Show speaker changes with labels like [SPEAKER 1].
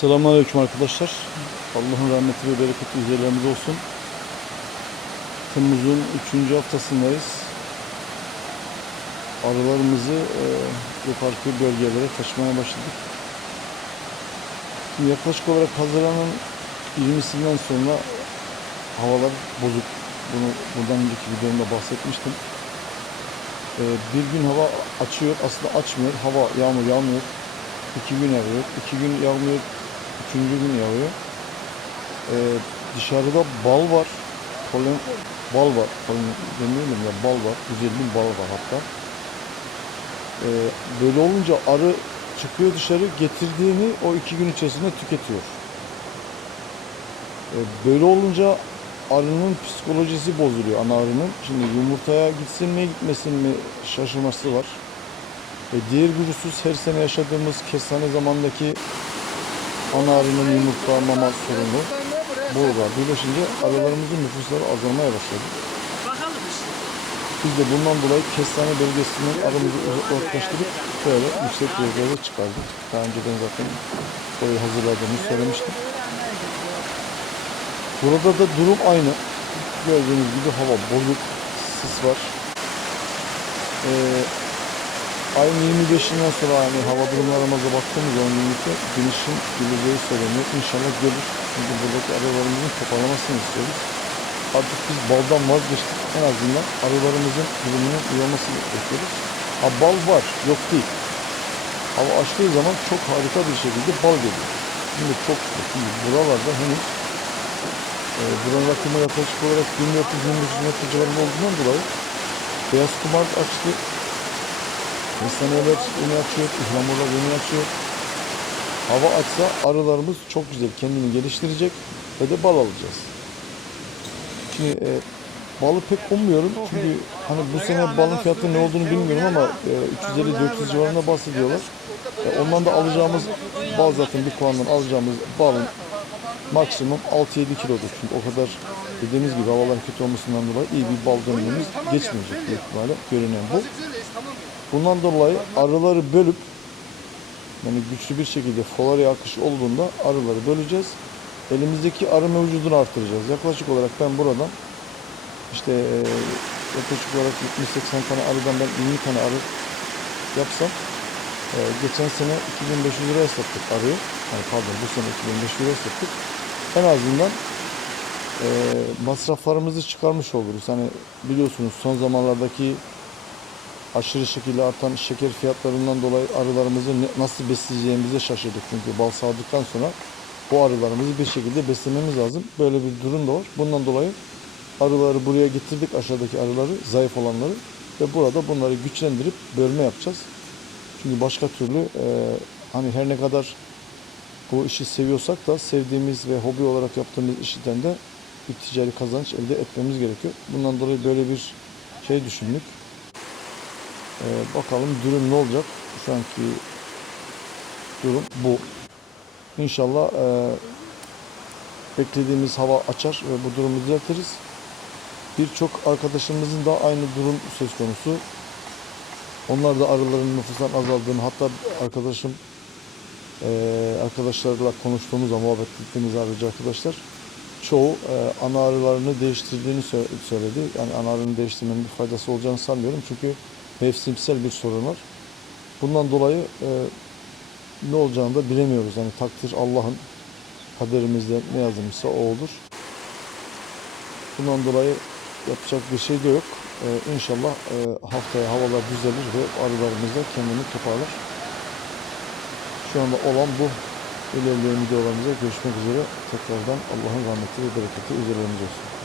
[SPEAKER 1] Selamünaleyküm arkadaşlar. Allah'ın rahmeti ve bereketi üzerlerimize olsun. Temmuz'un 3. haftasındayız. Arılarımızı e, yukarıki bölgelere taşımaya başladık. Yaklaşık olarak Haziran'ın 20'sinden sonra havalar bozuk. Bunu buradan önceki videomda bahsetmiştim. E, bir gün hava açıyor, aslında açmıyor. Hava yağmur yağmıyor. İki gün yağıyor, iki gün yağmıyor, üçüncü gün yağıyor. Ee, dışarıda bal var, polen, bal var, polen demiyorum ya bal var, güzel bir bal var hatta. Ee, böyle olunca arı çıkıyor dışarı getirdiğini o iki gün içerisinde tüketiyor. Ee, böyle olunca arının psikolojisi bozuluyor ana arının. Şimdi yumurtaya gitsin mi gitmesin mi şaşırması var. E, diğer virüsüz her sene yaşadığımız kestane zamandaki ana arının yumurta mama sorunu burada birleşince arılarımızın nüfusları azalmaya başladı. Biz de bundan dolayı kestane bölgesinden arımızı uzaklaştırıp böyle yüksek bölgelere çıkardık. Daha önceden zaten orayı hazırladığımı söylemiştim. Burada da durum aynı. Gördüğünüz gibi hava bozuk, sis var. Ee, ayın 25'inden sonra hani hava durumlarımıza baktığımız zaman birlikte güneşin geleceği söyleniyor. İnşallah gelir. Çünkü buradaki arılarımızın toparlamasını istiyoruz. Artık biz baldan vazgeçtik. En azından arılarımızın durumunun iyi olmasını bekliyoruz. Ha bal var, yok değil. Hava açtığı zaman çok harika bir şekilde bal geliyor. Şimdi çok iyi. Buralarda henüz e, buranın rakımı yaklaşık olarak 1400-1500 metre civarında olduğundan dolayı beyaz kumar açtı. Kestaneler yeni açıyor, ıhlamurlar yeni açıyor. Hava açsa arılarımız çok güzel kendini geliştirecek ve de bal alacağız. Şimdi e, balı pek ummuyorum çünkü hani bu sene balın fiyatı ne olduğunu bilmiyorum ama e, 350-400 civarında bahsediyorlar. E, ondan da alacağımız bal zaten bir puandan alacağımız balın maksimum 6-7 kilodur. Çünkü o kadar dediğimiz gibi havaların kötü olmasından dolayı iyi bir bal dönemimiz geçmeyecek büyük ihtimalle. Görünen bu. Bundan dolayı arıları bölüp yani güçlü bir şekilde folari akışı olduğunda arıları böleceğiz. Elimizdeki arı mevcudunu artıracağız. Yaklaşık olarak ben buradan işte eee, yaklaşık olarak 70-80 tane arıdan ben 20 tane arı yapsam eee, geçen sene 2500 liraya sattık arıyı. Yani pardon bu sene 2500 liraya sattık. En azından eee, masraflarımızı çıkarmış oluruz. Hani biliyorsunuz son zamanlardaki aşırı şekilde artan şeker fiyatlarından dolayı arılarımızı nasıl besleyeceğimize şaşırdık. Çünkü bal sağdıktan sonra bu arılarımızı bir şekilde beslememiz lazım. Böyle bir durum da var. Bundan dolayı arıları buraya getirdik aşağıdaki arıları, zayıf olanları ve burada bunları güçlendirip bölme yapacağız. Çünkü başka türlü e, hani her ne kadar bu işi seviyorsak da sevdiğimiz ve hobi olarak yaptığımız işten de bir ticari kazanç elde etmemiz gerekiyor. Bundan dolayı böyle bir şey düşündük. Ee, bakalım durum ne olacak? Şu anki durum bu. İnşallah e, beklediğimiz hava açar ve bu durumu düzeltiriz. Birçok arkadaşımızın da aynı durum söz konusu. Onlar da arıların nüfustan azaldığını hatta arkadaşım e, arkadaşlarla konuştuğumuz zaman muhabbet ettiğimiz arıcı arkadaşlar çoğu e, ana arılarını değiştirdiğini sö- söyledi. Yani ana arını değiştirmenin bir faydası olacağını sanmıyorum. Çünkü mevsimsel bir sorun var. Bundan dolayı e, ne olacağını da bilemiyoruz. Yani takdir Allah'ın kaderimizde ne yazılmışsa o olur. Bundan dolayı yapacak bir şey de yok. E, inşallah e, haftaya havalar düzelir ve arılarımız da kendini toparlar. Şu anda olan bu. İlerleyen videolarımıza görüşmek üzere. Tekrardan Allah'ın rahmeti ve bereketi üzerlerinize olsun.